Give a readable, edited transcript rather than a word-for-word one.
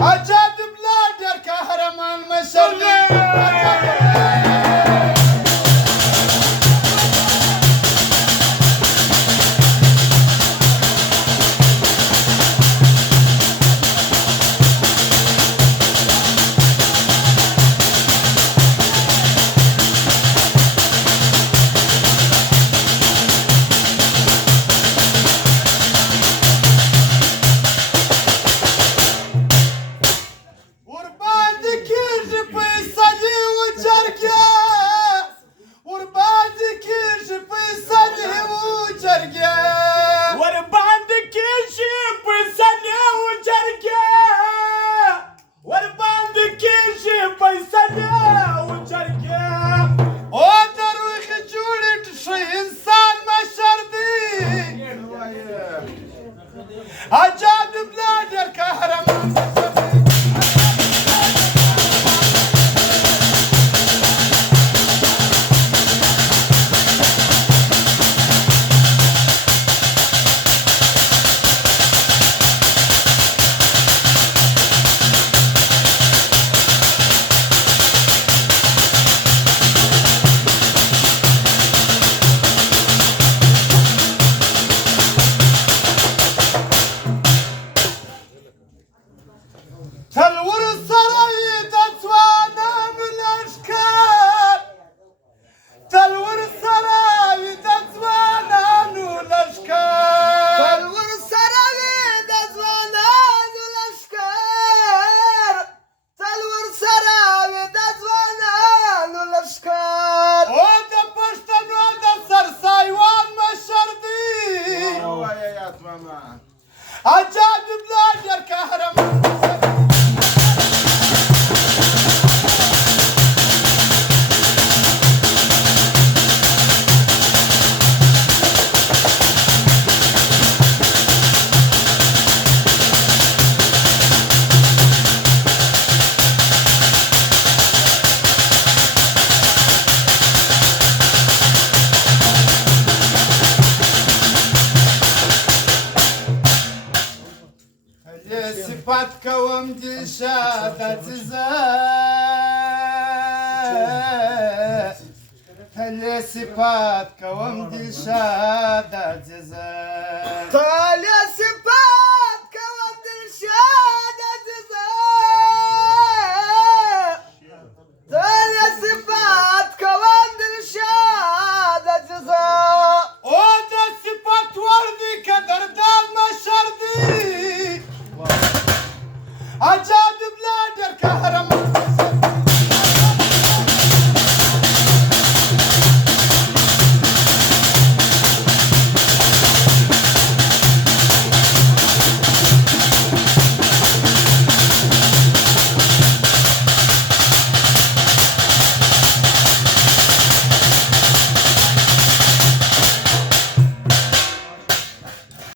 عجب بلادر كهرمان مشري عجب بلادر كهرمان تلور السرايد أتوانا من الأشكال تلور السرايد أتوانا من الأشكال تلور السرايد أتوانا من الأشكال تلور السرايد أتوانا من الأشكال ودا بشتن ودا سرسايوان مشردي عجب بلادر كهرمان صفاتك ومدي شادة هل صفاتك ومدي شادة